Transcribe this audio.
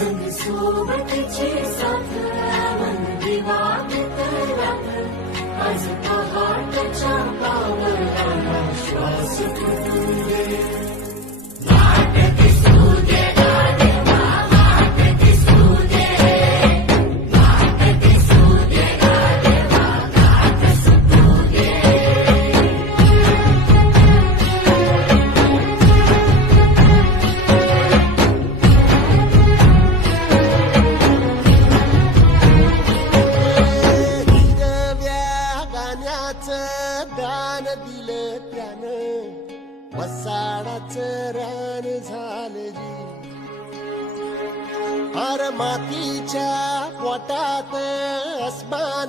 सोबतीची साथ दिवा मित्रात आज पहाटच्या पावलाला श्वास फुटून दे. दान दिलं त्यानं वसाडाचं रान झालं जी. अर मातीच्या पोटात अस्मान